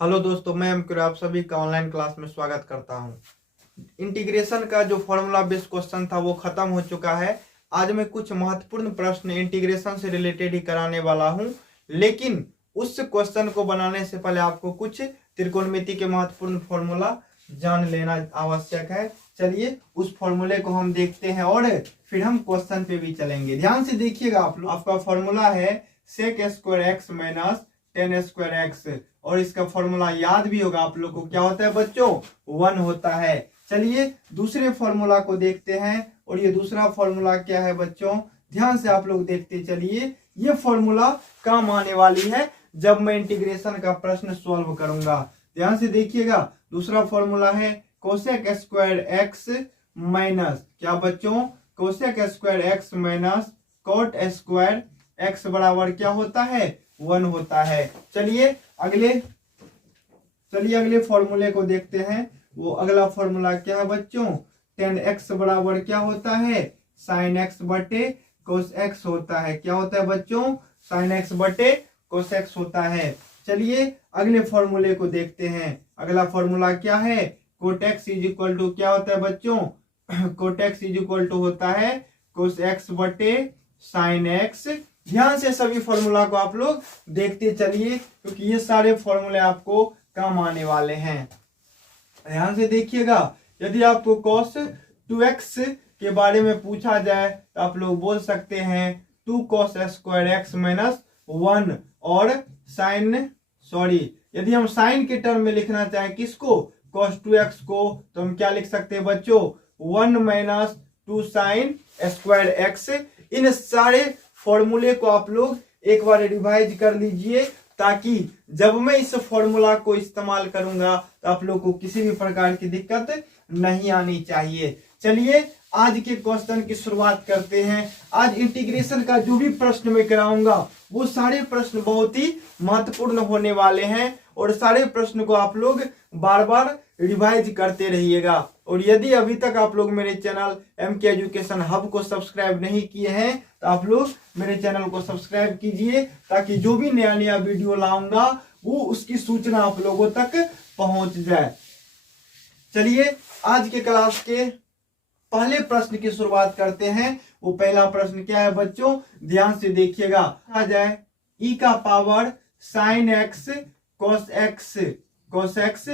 Hello दोस्तों, मैं अंकुर आप सभी का ऑनलाइन क्लास में स्वागत करता हूं। इंटीग्रेशन का जो फॉर्मूला बेस्ड क्वेश्चन था वो खत्म हो चुका है। आज मैं कुछ महत्वपूर्ण प्रश्न इंटीग्रेशन से रिलेटेड ही कराने वाला हूं, लेकिन उस क्वेश्चन को बनाने से पहले आपको कुछ त्रिकोणमिति के महत्वपूर्ण फॉर्मूला जान लेना आवश्यक है। चलिए उस फॉर्मूले को हम देखते हैं और फिर हम क्वेश्चन पे भी चलेंगे। ध्यान से देखिएगा आप लोग। आपका फॉर्मूला है sec square X minus tan square X, और इसका फॉर्मूला याद भी होगा आप लोग को। क्या होता है बच्चों? 1 होता है। चलिए दूसरे फॉर्मूला को देखते हैं, और ये दूसरा फॉर्मूला क्या है बच्चों? ध्यान से आप लोग देखते चलिए। ये फॉर्मूला काम आने वाली है जब मैं इंटीग्रेशन का प्रश्न सॉल्व करूंगा। ध्यान से देखिएगा। दूसरा फॉर्मूला है कोसेक स्क्वायर एक्स माइनस, क्या बच्चों? Cosec square X minus cot square X बराबर क्या होता है? 1 होता है। चलिए अगले फॉर्मूले को देखते हैं। वो अगला फॉर्मूला क्या है बच्चों? टेन एक्स बराबर क्या होता है? साइन एक्स बटे कोस एक्स होता है। क्या होता है बच्चों? साइन एक्स बटे कोस एक्स होता है। चलिए अगले फॉर्मूले को देखते हैं। अगला फॉर्मूला क्या है? Cot X is equal to क्या होता है बच्चों? Cot X is equal to होता है कोस एक्स बटे साइन एक्स। ध्यान से सभी फॉर्मूला को आप लोग देखते चलिए, क्योंकि ये सारे फॉर्मूले आपको काम आने वाले हैं। ध्यान से देखिएगा। यदि आपको cos 2x के बारे में पूछा जाए तो आप लोग बोल सकते हैं 2 cos स्क्वायर एक्स माइनस 1, और यदि हम साइन के टर्म में लिखना चाहें किसको? cos 2x को, तो हम क्या लिख सकते हैं बच्चों? 1 माइनस 2 साइन स्क्वायर एक्स। इन सारे फॉर्मूले को आप लोग एक बार रिवाइज कर लीजिए, ताकि जब मैं इस फॉर्मूला को इस्तेमाल करूंगा तो आप लोग को किसी भी प्रकार की दिक्कत नहीं आनी चाहिए। चलिए आज के क्वेश्चन की शुरुआत करते हैं। आज इंटीग्रेशन का जो भी प्रश्न मैं कराऊंगा वो सारे प्रश्न बहुत ही महत्वपूर्ण होने वाले हैं, और सारे प्रश्न को आप लोग बार बार रिवाइज करते रहिएगा। और यदि अभी तक आप लोग मेरे चैनल MK एजुकेशन हब को सब्सक्राइब नहीं किए हैं तो आप लोग मेरे चैनल को सब्सक्राइब कीजिए, ताकि जो भी नया नया वीडियो लाऊंगा वो उसकी सूचना आप लोगों तक पहुंच जाए। चलिए आज के क्लास के पहले प्रश्न की शुरुआत करते हैं। वो पहला प्रश्न क्या है बच्चों? ध्यान से देखिएगा। आ जाए e का power sine x cos x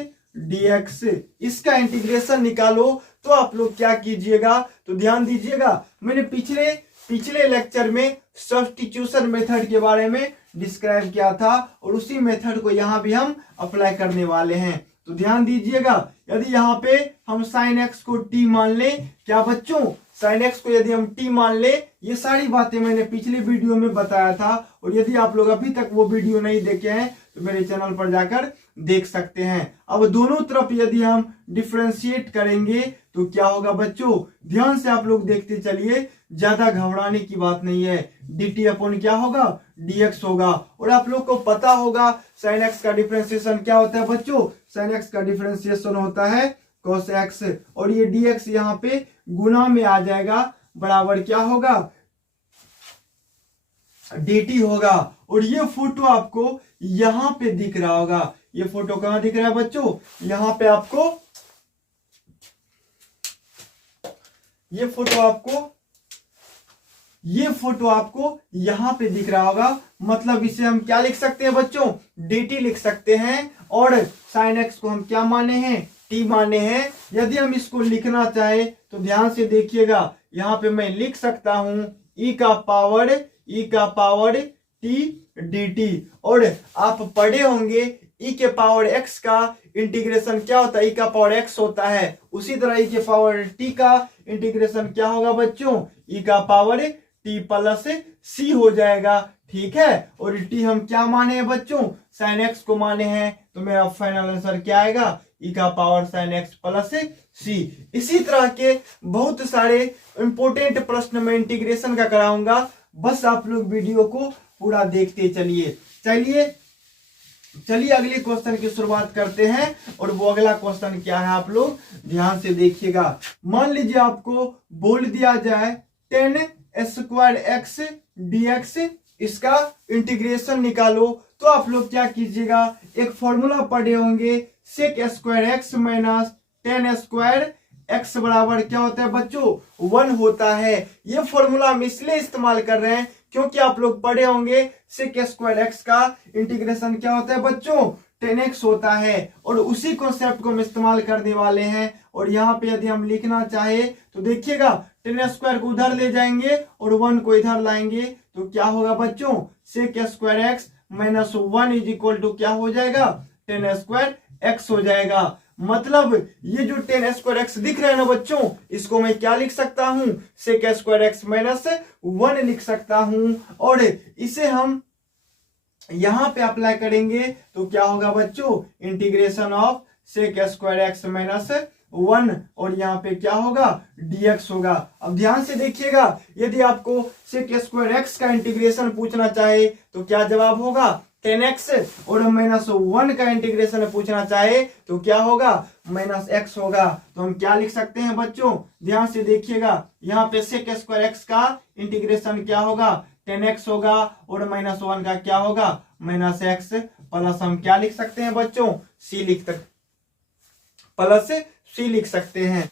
dx, इसका इंटीग्रेशन निकालो। तो आप लोग क्या कीजिएगा? तो ध्यान दीजिएगा। मैंने पिछले लेक्चर में सब्स्टिट्यूशन मेथड के बारे में डिस्क्राइब किया था, और उसी मेथड को यहाँ भी हम अप्लाई करने वाले हैं। तो ध्यान दीजिएगा। यदि यहाँ पे हम साइन एक्स को t मान लें, क्या बच्चों? साइन एक्स को यदि हम t मान ले, ये सारी बातें मैंने पिछले वीडियो में बताया था, और यदि आप लोग अभी तक वो वीडियो नहीं देखे हैं तो मेरे चैनल पर जाकर देख सकते हैं। अब दोनों तरफ यदि हम डिफरेंशिएट करेंगे तो क्या होगा बच्चों? ध्यान से आप लोग देखते चलिए, ज्यादा घबराने की बात नहीं है। dt अपॉन क्या होगा? dx होगा। और आप लोग को पता होगा साइन एक्स का डिफरेंशिएशन क्या होता है बच्चों? साइन एक्स का डिफरेंशिएशन होता है cos x, और ये dx यहाँ पे गुना में आ जाएगा, बराबर क्या होगा? dt होगा। और ये फोटो आपको यहाँ पे दिख रहा होगा। ये फोटो कहाँ दिख रहा है बच्चों? यहाँ पे आपको ये फोटो आपको यहाँ पे दिख रहा होगा। मतलब इसे हम क्या लिख सकते हैं बच्चों? dt लिख सकते हैं। और साइन एक्स को हम क्या माने हैं? t माने हैं। यदि हम इसको लिखना चाहे तो ध्यान से देखिएगा। यहाँ पे मैं लिख सकता हूं e का पावर t dt। और आप पढ़े होंगे e के पावर x का इंटीग्रेशन क्या होता है? e का पावर x होता है। उसी तरह e के पावर t का इंटीग्रेशन क्या होगा बच्चों? e का पावर t प्लस c हो जाएगा। ठीक है। और t हम क्या माने हैं बच्चों? साइन x को माने हैं। तो मेरा फाइनल आंसर क्या आएगा? e का power sine x plus c। इसी तरह के बहुत सारे इंपोर्टेंट प्रश्न में इंटीग्रेशन का कराऊंगा, बस आप लोग वीडियो को पूरा देखते चलिए। चलिए अगले क्वेश्चन की शुरुआत करते हैं। और वो अगला क्वेश्चन क्या है आप लोग ध्यान से देखिएगा। मान लीजिए आपको बोल दिया जाए 10 स्क्वायर एक्स dx, इसका इंटीग्रेशन निकालो। तो आप लोग क्या कीजिएगा, एक फॉर्मूला पढ़े होंगे sec square X minus tan square X बराबर क्या होता है बच्चों, 1 होता है। ये फॉर्मूला हम इसलिए इस्तेमाल कर रहे हैं क्योंकि आप लोग पढ़े होंगे सेक स्क्वायर एक्स का इंटीग्रेशन क्या होता है बच्चों, 10x होता है, और उसी कॉन्सेप्ट को हम इस्तेमाल करने वाले हैं। और यहाँ पे यदि हम लिखना चाहे तो देखिएगा 10 स्क्वायर को उधर ले जाएंगे और 1 को इधर लाएंगे तो क्या होगा बच्चों, sec square X minus 1 is equal to क्या हो जाएगा, 10 स्क्वायर एक्स हो जाएगा। मतलब ये जो 10 स्क्वायर एक्स दिख रहा है ना बच्चों, इसको मैं क्या लिख सकता हूं, सेक स्क्वायर एक्स माइनस 1 लिख सकता हूं। और इसे हम यहां पे अप्लाई करेंगे तो क्या होगा बच्चों, integration of sec square X minus 1 और यहाँ पे क्या होगा, dx होगा। अब ध्यान से देखिएगा, यदि आपको सेक स्क्वायर एक्स का इंटीग्रेशन पूछना चाहे तो क्या जवाब होगा, 10x, और माइनस 1 का इंटीग्रेशन पूछना चाहे तो क्या होगा, माइनस x होगा। तो हम क्या लिख सकते हैं बच्चों, ध्यान से देखिएगा, यहाँ पे सेक स्क्वायर एक्स का इंटीग्रेशन क्या होगा, 10x होगा, और माइनस 1 का क्या होगा, माइनस x, प्लस हम क्या लिख सकते हैं बच्चों, प्लस सी लिख सकते हैं।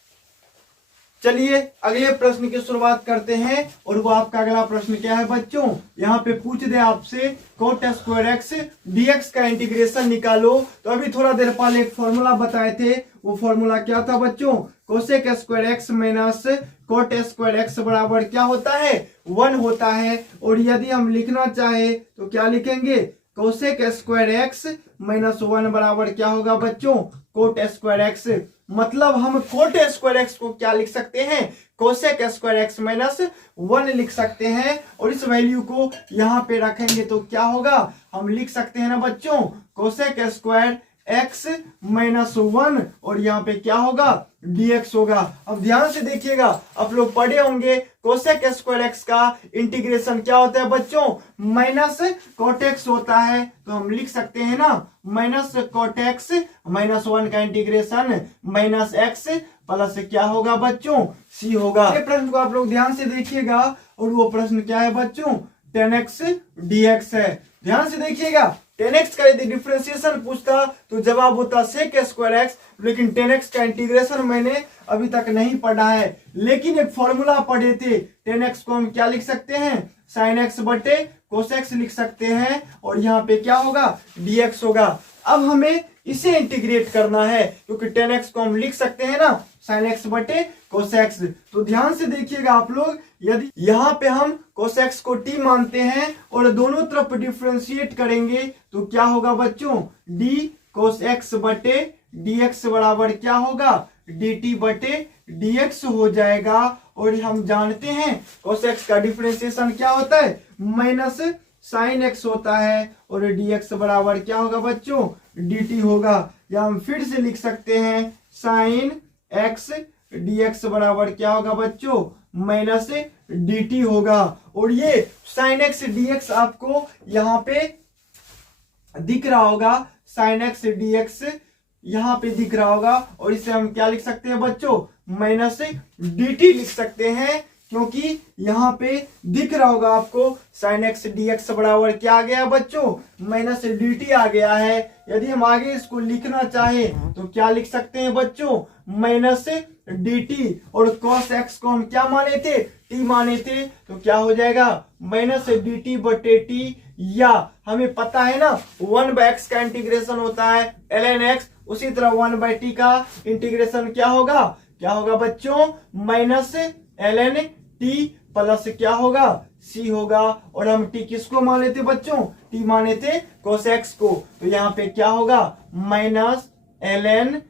चलिए अगले प्रश्न की शुरुआत करते हैं, और वो आपका अगला प्रश्न क्या है बच्चों, यहाँ पे पूछ दे आपसे कोट स्क्वायर एक्स dx का इंटीग्रेशन निकालो। तो अभी थोड़ा देर पहले एक फॉर्मूला बताए थे, वो फॉर्मूला क्या था बच्चों, cosec square X minus cot square X बराबर क्या होता है, 1 होता है। और यदि हम लिखना चाहे तो क्या लिखेंगे, कोसेक स्क्वायर एक्स माइनस 1 बराबर क्या होगा बच्चों, कोट स्क्वायर एक्स। मतलब हम कोट स्क्वायर एक्स को क्या लिख सकते हैं, कोसेक स्क्वायर एक्स माइनस 1 लिख सकते हैं। और इस वैल्यू को यहाँ पे रखेंगे तो क्या होगा, हम लिख सकते हैं ना बच्चों, कोसेक स्क्वायर एक्स माइनस 1 और यहाँ पे क्या होगा, dx होगा। अब ध्यान से देखिएगा, आप लोग पढ़े होंगे कोसेक स्क्वायर एक्स का इंटीग्रेशन क्या होता है बच्चों, माइनस कोट एक्स होता है। तो हम लिख सकते हैं ना, माइनस कोट एक्स माइनस 1 का इंटीग्रेशन माइनस एक्स प्लस क्या होगा बच्चों, सी होगा। ये प्रश्न को आप लोग ध्यान से देखिएगा, और वो प्रश्न क्या है बच्चों, 10x dx है। ध्यान से देखिएगा, 10x का यदि डिफरेंशिएशन पूछता तो जवाब होता सेक स्क्वायर एक्स, लेकिन 10x का इंटीग्रेशन मैंने अभी तक नहीं पढ़ा है। लेकिन एक फॉर्मूला पढ़े थे, 10x को हम क्या लिख सकते हैं, साइन एक्स बटे कोस एक्स लिख सकते हैं, और यहाँ पे क्या होगा, dx होगा। अब हमें इसे इंटीग्रेट करना है, क्योंकि 10x को हम लिख सकते हैं ना साइन एक्स बटे कोस एक्स। तो ध्यान से देखिएगा आप लोग, यदि यहाँ पे हम कोस एक्स को t मानते हैं और दोनों तरफ डिफरेंशिएट करेंगे तो क्या होगा बच्चों, d कोस एक्स बटे dx बराबर क्या होगा, dt बटे dx हो जाएगा। और हम जानते हैं कोस एक्स का डिफरेंशिएशन क्या होता है, माइनस साइन एक्स होता है, और dx बराबर क्या होगा बच्चों, dt होगा। या हम फिर से लिख सकते हैं साइन एक्स dx बराबर क्या होगा बच्चों, माइनस dt होगा। और ये साइन एक्स dx आपको यहाँ पे दिख रहा होगा, साइन एक्स dx यहाँ पे दिख रहा होगा, और इसे हम क्या लिख सकते हैं बच्चों, माइनस dt लिख सकते हैं, क्योंकि यहाँ पे दिख रहा होगा आपको साइन एक्स dx बराबर क्या आ गया बच्चों, माइनस dt आ गया है। यदि हम आगे इसको लिखना चाहे तो क्या लिख सकते हैं बच्चों, माइनस dt, और cos x को हम क्या माने थे, t माने थे, तो क्या हो जाएगा, माइनस dt बटे t। या हमें पता है ना 1/x का इंटीग्रेशन होता है ln x, उसी तरह 1/t का इंटीग्रेशन क्या होगा बच्चों, माइनस ln t प्लस क्या होगा, c होगा। और हम t किसको माने थे बच्चों, t माने थे cos x को, तो यहाँ पे क्या होगा, minus ln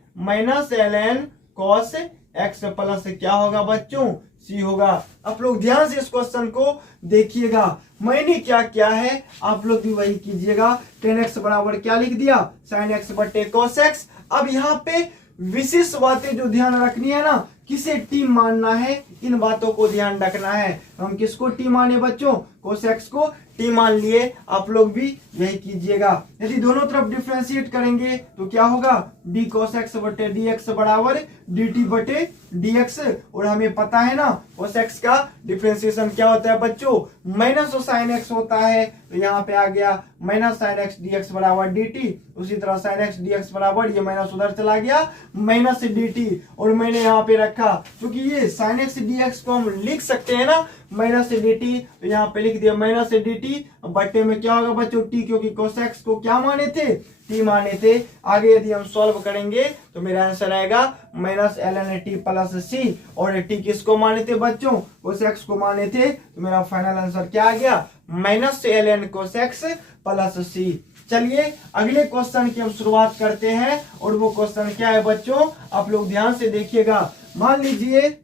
cos x plus क्या होगा बच्चों, c होगा। आप लोग ध्यान से इस क्वेश्चन को देखिएगा, मैंने क्या किया है आप लोग भी वही कीजिएगा। 10x बराबर क्या लिख दिया, साइन एक्स बटे cos x। अब यहाँ पे विशेष बातें जो ध्यान रखनी है ना, किसे टी मानना है, इन बातों को ध्यान रखना है। हम किसको टी माने बच्चों, cos x को टी मान लिए। आप लोग भी यही कीजिएगा। यदि दोनों तरफ डिफ्रेंशिएट करेंगे तो क्या होगा, d cos x बटे dx बराबर dt बटे dx। और हमें पता है ना cos x का डिफ्रेंशिएशन क्या होता है बच्चों, माइनस sin x होता है। तो यहाँ पे आ गया माइनस sin x dx बराबर dt। उसी तरह sin x dx बराबर, ये माइनस उधर चला गया, माइनस dt। और मैंने यहाँ पे रखा, क्योंकि ये sin x dx को हम लिख सकते हैं ना माइनस dt, तो यहाँ पे लिख दिया माइनस dt बट्टे में क्या होगा बच्चों t, क्योंकि cos x को क्या माने थे, t माने थे। आगे यदि हम सॉल्व करेंगे तो मेरा आंसर आएगा minus ln t plus c। और t किसको माने थे बच्चों, cos x को माने थे। तो मेरा फाइनल आंसर क्या आ गया, minus ln cos x plus c। चलिए अगले क्वेश्चन की हम शुरुआत करते हैं। और वो क्वेश्चन क्या है बच्चों, आप लोग ध्यान से देखिएगा। मान लीजिए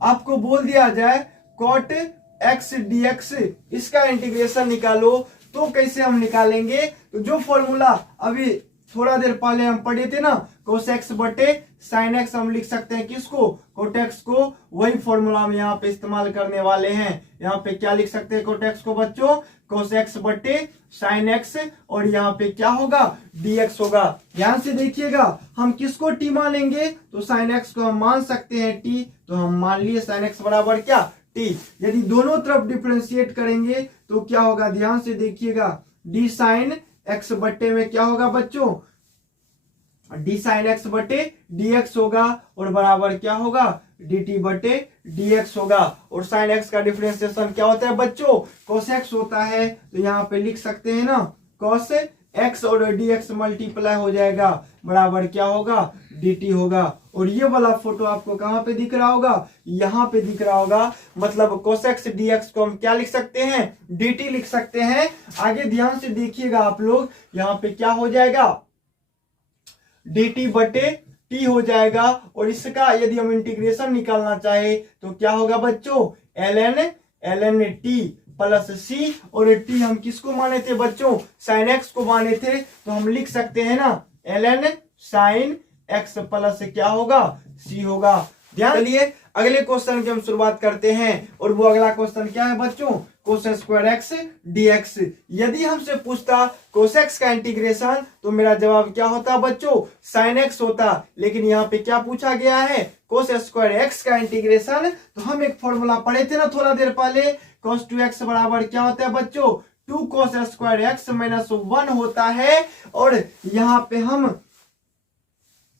आपको बोल दिया जाए cot x dx, इसका इंटीग्रेशन निकालो। तो कैसे हम निकालेंगे, तो जो फॉर्मूला अभी थोड़ा देर पहले हम पढ़े थे ना, cos x बटे sin x, हम लिख सकते हैं किसको, cot x को। वही फॉर्मूला हम यहाँ पे इस्तेमाल करने वाले हैं। यहाँ पे क्या लिख सकते हैं cot x को बच्चों, cos x बटे sin x। और यहाँ पे क्या होगा, dx होगा। ध्यान से देखिएगा, हम किसको t मानेंगे, तो sin x को हम मान सकते हैं t। तो हम मान लिए sin x बराबर क्या, t। यदि दोनों तरफ डिफरेंशिएट करेंगे तो क्या होगा, ध्यान से देखिएगा, d sin x बट्टे में क्या होगा बच्चों, d sin x बटे dx होगा। और बराबर क्या होगा, dt बटे dx होगा। और sin x का डिफरेंशिएशन क्या होता है बच्चों, cos x होता है। तो यहाँ पे लिख सकते हैं ना, cos x और dx मल्टीप्लाई हो जाएगा, बराबर क्या होगा, dt होगा। और ये वाला फोटो आपको कहाँ पे दिख रहा होगा, यहाँ पे दिख रहा होगा। मतलब cos x dx को हम क्या लिख सकते हैं, dt लिख सकते हैं। आगे ध्यान से देखिएगा आप लोग, यहाँ पे क्या हो जाएगा, dt बटे t हो जाएगा। और इसका यदि हम इंटीग्रेशन निकालना चाहे तो क्या होगा बच्चों, ln t प्लस c। और t हम किसको माने थे बच्चों, sin x को माने थे। तो हम लिख सकते हैं ना ln sin x प्लस क्या होगा, c होगा। ध्यान चलिए अगले क्वेश्चन की हम शुरुआत करते हैं। और वो अगला क्वेश्चन क्या है बच्चों, cos स्क्वायर x dx। यदि हमसे पूछता cos x का इंटीग्रेशन, तो मेरा जवाब क्या होता बच्चों, sin x होता। लेकिन यहाँ पे क्या पूछा गया है, cos स्क्वायर x का इंटीग्रेशन। तो हम एक फॉर्मूला पढ़े थे ना थोड़ा देर पहले, cos 2x बराबर क्या होता है बच्चों, 2 cos स्क्वायर x माइनस 1 होता है। और यहाँ पे हम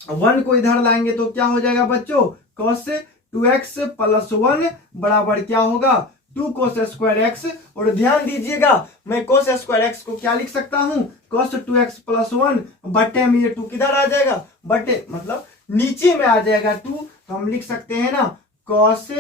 1 को इधर लाएंगे तो क्या हो जाएगा बच्चों, cos 2x प्लस 1 बराबर क्या होगा, 2 cos स्क्वायर x। और ध्यान दीजिएगा, मैं cos स्क्वायर x को क्या लिख सकता हूं, cos 2x प्लस 1 बट्टे में ये 2 किधर आ जाएगा, बट्टे मतलब नीचे में आ जाएगा 2। तो हम लिख सकते हैं ना cos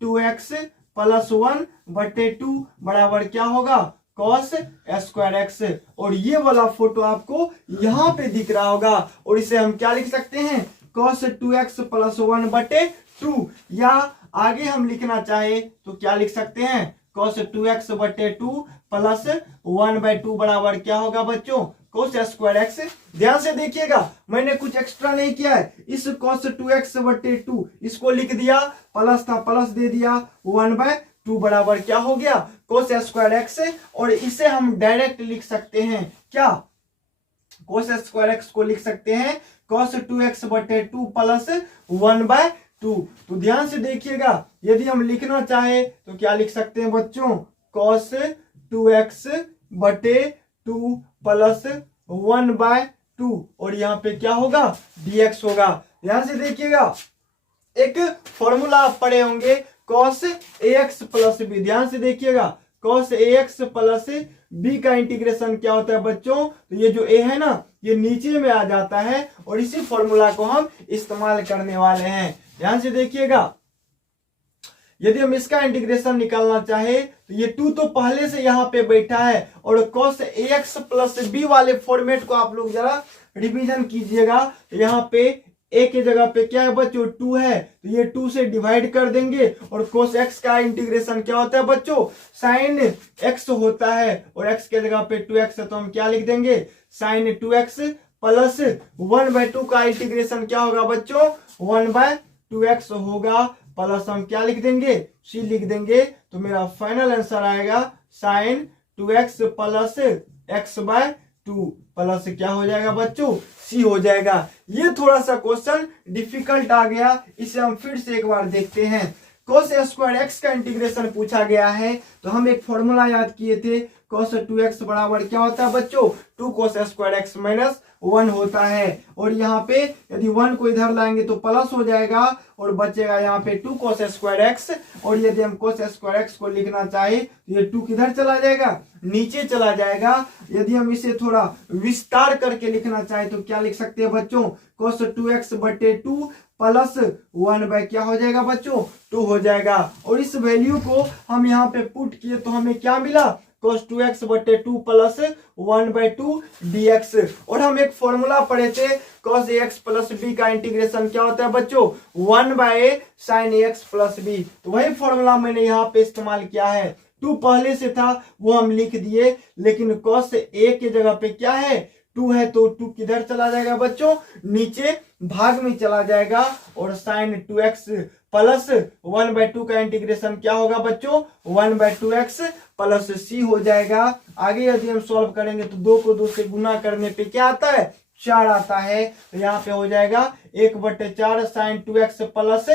2x प्लस 1 बट्टे 2 बराबर क्या होगा, cos स्क्वायर x। और ये वाला फोटो आपको यहाँ पे दिख रहा होगा। और इसे हम क्या लिख सकते हैं, cos 2x प्लस 1 बटे 2। या आगे हम लिखना चाहे तो क्या लिख सकते हैं, cos 2x बटे 2 प्लस 1/2 बराबर क्या होगा बच्चों, cos स्क्वायर x। ध्यान से देखिएगा, मैंने कुछ एक्स्ट्रा नहीं किया है। इस cos 2x बटे 2 इसको लिख दिया, प्लस था प्लस दे दिया, 1/2 बराबर क्या हो गया, cos स्क्वायर x। और इसे हम डायरेक्ट लिख सकते हैं क्या, cos स्क्वायर x को लिख सकते हैं cos 2x बटे 2 प्लस 1/2। तो ध्यान से देखिएगा, यदि हम लिखना चाहे तो क्या लिख सकते हैं बच्चों, cos 2x बटे 2 प्लस 1/2। और यहाँ पे क्या होगा, dx होगा। ध्यान से देखिएगा, एक फॉर्मूला आप पढ़े होंगे cos ax प्लस b। ध्यान से देखिएगा, cos ax प्लस b का इंटीग्रेशन क्या होता है बच्चों, तो ये जो a है ना ये नीचे में आ जाता है। और इसी फॉर्मूला को हम इस्तेमाल करने वाले हैं। ध्यान से देखिएगा, यदि हम इसका इंटीग्रेशन निकालना चाहे तो ये 2 तो पहले से यहाँ पे बैठा है। और cos ax प्लस b वाले फॉर्मेट को आप लोग जरा रिवीजन कीजिएगा। यहाँ पे a के जगह पे क्या है बच्चों, 2 है, तो ये 2 से डिवाइड कर देंगे। और cos x का इंटीग्रेशन क्या होता है बच्चों, sin x होता है। और x के जगह पे 2x है, तो हम क्या लिख देंगे, sin 2x प्लस 1/2 का इंटीग्रेशन क्या होगा बच्चों 1/2x होगा, प्लस हम क्या लिख देंगे c लिख देंगे। तो मेरा फाइनल आंसर आएगा sin 2x plus x/2 plus क्या हो जाएगा बच्चों c हो जाएगा। ये थोड़ा सा क्वेश्चन डिफिकल्ट आ गया, इसे हम फिर से एक बार देखते हैं। cos स्क्वायर x का इंटीग्रेशन पूछा गया है, तो हम एक फॉर्मूला याद किए थे cos 2x बराबर क्या होता है बच्चों 2 cos स्क्वायर x माइनस 1 होता है। और यहाँ पे यदि 1 को इधर लाएंगे तो प्लस हो जाएगा और बचेगा यहाँ पे 2 cos स्क्वायर x। और यदि हम cos स्क्वायर x को लिखना चाहे तो ये 2 किधर चला जाएगा नीचे चला जाएगा। यदि हम इसे थोड़ा विस्तार करके लिखना चाहे तो क्या लिख सकते हैं बच्चों cos 2x/2 प्लस 1 बाय क्या हो जाएगा बच्चों 2 हो जाएगा। और इस वैल्यू को हम यहाँ पे पुट किए तो हमें क्या मिला cos 2x/2 प्लस 1/2 dx। और हम एक फॉर्मूला पढ़े थे cos ax प्लस b का इंटीग्रेशन क्या होता है बच्चों 1/sin ax प्लस b। तो वही फॉर्मूला मैंने यहाँ पे इस्तेमाल किया है। 2 पहले से था वो हम लिख दिए, लेकिन cos a के जगह पे क्या है 2 है तो 2 किधर चला जाएगा बच्चों नीचे भाग में चला जाएगा। और sin 2x प्लस 1/2 का इंटीग्रेशन क्या होगा बच्चों 1/2x प्लस c हो जाएगा। आगे यदि हम सॉल्व करेंगे तो 2 को 2 से गुना करने पे क्या आता है 4 आता है। तो यहाँ पे हो जाएगा 1/4 sin 2x plus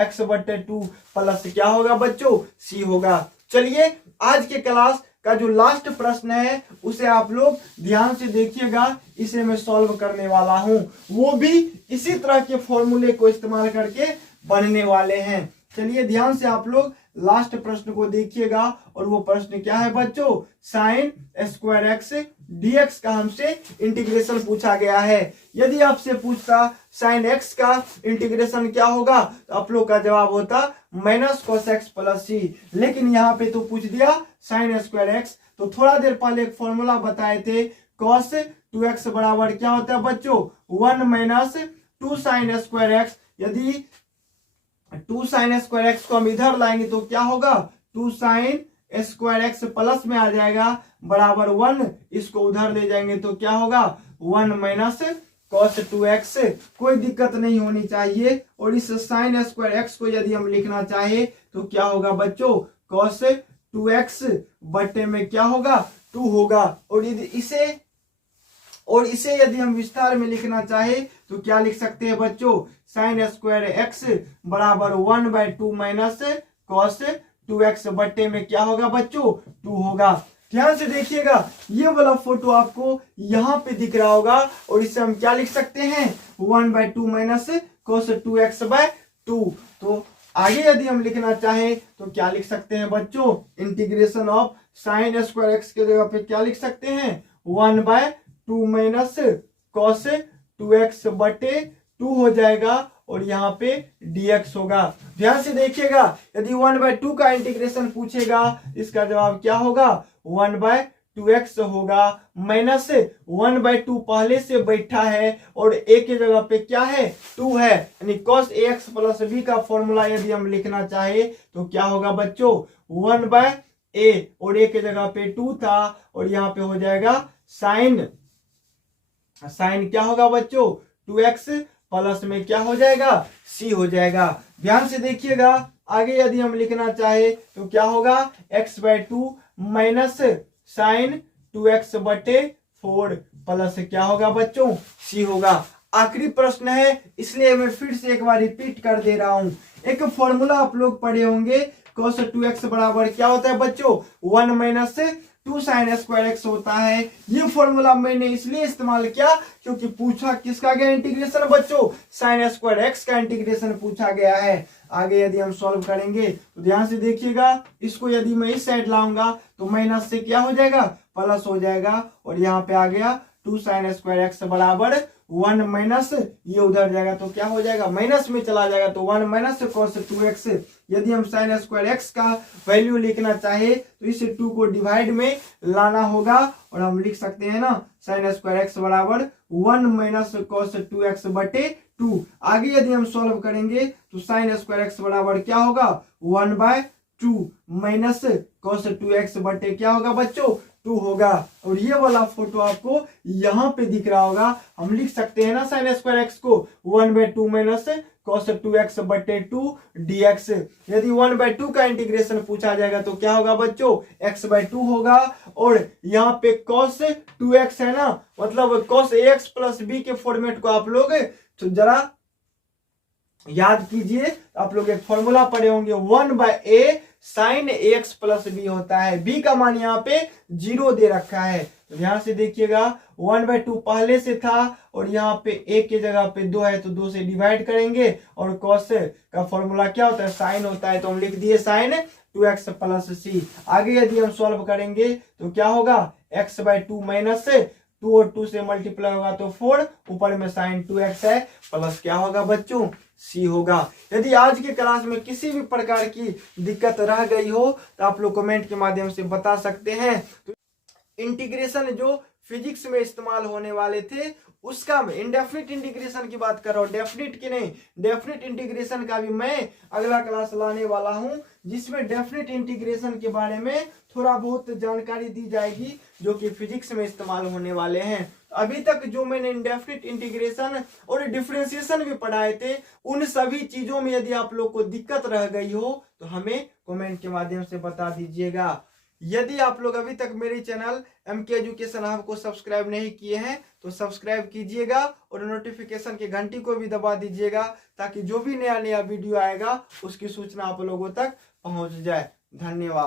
x/2 plus क्या होगा बच्चों c होगा। चलिए आज के क्लास का जो लास्ट प्रश्न है उसे आप लोग ध्यान से देखिएगा, इसे मैं सॉल्व करने वाला हूं, वो भी इसी तरह के फॉर्मूले को इस्तेमाल करके बनने वाले हैं। चलिए ध्यान से आप लोग लास्ट प्रश्न को देखिएगा। और वो प्रश्न क्या है बच्चों sin स्क्वायर x dx का हमसे इंटीग्रेशन पूछा गया है। यदि आपसे पूछता sin x का इंटीग्रेशन क्या होगा तो आप लोग का जवाब होता minus cos x plus c। लेकिन यहाँ पे तो पूछ दिया sin स्क्वायर x। तो थोड़ा देर पहले एक फॉर्मूला बताए थे cos 2x बराबर क्या होता है बच्चों 1 माइनस 2 sin स्क्वायर x। यदि 2 sin स्क्वायर x को हम इधर लाएंगे तो क्या होगा 2 sin स्क्वायर x प्लस में आ जाएगा बराबर 1। इसको उधर ले जाएंगे तो क्या होगा 1 माइनस cos 2x। कोई दिक्कत नहीं होनी चाहिए। और इस sin स्क्वायर x को यदि हम लिखना चाहे तो क्या होगा बच्चों cos 2x बटे में क्या होगा 2 होगा। और इसे यदि हम विस्तार में लिखना चाहे तो क्या लिख सकते हैं बच्चों sin स्क्वायर x बराबर 1/2 माइनस cos 2x बटे में क्या होगा बच्चों 2 होगा। ध्यान से देखिएगा ये वाला फोटो आपको यहाँ पे दिख रहा होगा और इसे हम क्या लिख सकते हैं 1/2 माइनस cos 2x/2। तो आगे यदि हम लिखना चाहे तो क्या लिख सकते हैं बच्चों integration of sin square x के जगह पे क्या लिख सकते हैं 1/2 माइनस cos 2x बटे 2 हो जाएगा। और यहाँ पे dx होगा। ध्यान से देखिएगा यदि 1/2 का इंटीग्रेशन पूछेगा इसका जवाब क्या होगा 1/2x होगा। माइनस 1/2 पहले से बैठा है और a के जगह पे क्या है 2 है, यानी cos ax प्लस b का फॉर्मूला यदि हम लिखना चाहे तो क्या होगा बच्चों 1/a और a के जगह पे 2 था और यहाँ पे हो जाएगा sin क्या होगा बच्चों 2x प्लस में क्या हो जाएगा c हो जाएगा। ध्यान से देखिएगा आगे यदि हम लिखना चाहे तो क्या होगा x/2 माइनस sin 2x बटे 4 प्लस क्या होगा बच्चों c होगा। आखिरी प्रश्न है इसलिए मैं फिर से एक बार रिपीट कर दे रहा हूं। एक फॉर्मूला आप लोग पढ़े होंगे cos 2x बराबर क्या होता है बच्चों 1 माइनस 2 sin स्क्वायर x होता है। ये फॉर्मूला मैंने इसलिए इस्तेमाल किया क्योंकि पूछा किसका गया इंटीग्रेशन बच्चों sin स्क्वायर x का इंटीग्रेशन पूछा गया है। आगे यदि हम सॉल्व करेंगे तो ध्यान से देखिएगा इसको यदि मैं इस साइड लाऊंगा तो माइनस से क्या हो जाएगा प्लस हो जाएगा। और यहाँ पे आ गया 2 sin स्क्वायर x बराबर 1 माइनस ये उधर जाएगा तो क्या हो जाएगा माइनस में चला जाएगा तो 1 माइनस cos 2x। यदि हम sin स्क्वायर x का वैल्यू लिखना चाहे तो इस 2 को डिवाइड में लाना होगा और हम लिख सकते हैं ना sin स्क्वायर x बराबर 1 माइनस cos 2x बटे 2। आगे यदि हम सॉल्व करेंगे तो sin स्क्वायर x बराबर क्या होगा 1/2 माइनस cos 2x बटे क्या होगा बच्चों 2 होगा। और ये वाला फोटो आपको यहाँ पे दिख रहा होगा, हम लिख सकते हैं ना साइन स्क्वायर एक्स को 1/2 माइनस cos 2x बटे 2 dx। यदि 1/2 का इंटीग्रेशन पूछा जाएगा तो क्या होगा बच्चों, x/2 होगा। और यहाँ पे cos 2x है ना, मतलब cos ax प्लस b के फॉर्मेट को आप लोग तो जरा याद कीजिए। आप लोग एक फॉर्मूला पढ़े होंगे, 1/a sign ax plus b होता है। b का मान यहाँ पे 0 दे रखा है, तो ध्यान से देखिएगा 1/2 पहले से था और यहाँ पे a के जगह पे 2 है तो 2 से डिवाइड करेंगे। और cos का फॉर्मूला क्या होता है, साइन होता है, तो हम लिख दिए साइन 2x प्लस c। आगे यदि हम सॉल्व करेंगे तो क्या होगा, x/2 माइनस 2 और 2 से मल्टीप्लाई होगा तो 4, ऊपर में साइन 2x है, प्लस क्या होगा बच्चों, सी होगा। यदि आज के क्लास में किसी भी प्रकार की दिक्कत रह गई हो तो आप लोग कमेंट के माध्यम से बता सकते हैं। तो इंटीग्रेशन जो फिजिक्स में इस्तेमाल होने वाले थे उसका मैं इंडेफिनिट इंटीग्रेशन की बात कर रहा हूँ, डेफिनिट की नहीं। डेफिनिट इंटीग्रेशन का भी मैं अगला क्लास लाने वाला हूँ, जिसमें डेफिनिट इंटीग्रेशन के बारे में थोड़ा बहुत जानकारी दी जाएगी जो कि फिजिक्स में इस्तेमाल होने वाले हैं। अभी तक जो मैंने इंडेफिनिट इंटीग्रेशन और डिफरेंशिएशन भी पढ़ाए थे, उन सभी चीजों में यदि आप लोग को दिक्कत रह गई हो तो हमें कमेंट के माध्यम से बता दीजिएगा। यदि आप लोग अभी तक मेरे चैनल MK एजुकेशन हब को सब्सक्राइब नहीं किए हैं तो सब्सक्राइब कीजिएगा और नोटिफिकेशन की घंटी को भी दबा दीजिएगा, ताकि जो भी नया नया वीडियो आएगा उसकी सूचना आप लोगों तक पहुंच जाए। धन्यवाद।